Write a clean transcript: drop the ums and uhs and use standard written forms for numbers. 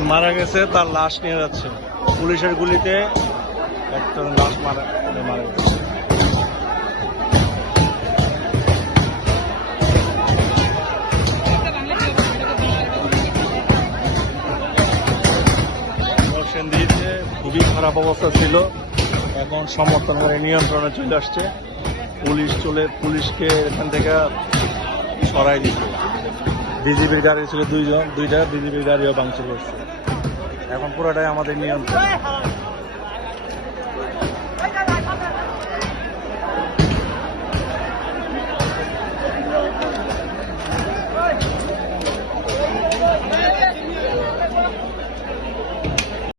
একজন মারা গেছে, তার লাশ নিয়ে যাচ্ছে পুলিশের গুলিতে। একজন লাশ মারা গেছে। নরসিংদীতে খুবই খারাপ অবস্থা ছিল, এখন সমর্থনের নিয়ন্ত্রণে চলে আসছে। পুলিশকে এখান থেকে সরাই দিচ্ছে। বিজিবির গাড়ি ছিল দুইটা বিজিবির গাড়িও ভাঙচুর করছে। এখন পুরোটাই আমাদের নিয়ন্ত্রণ।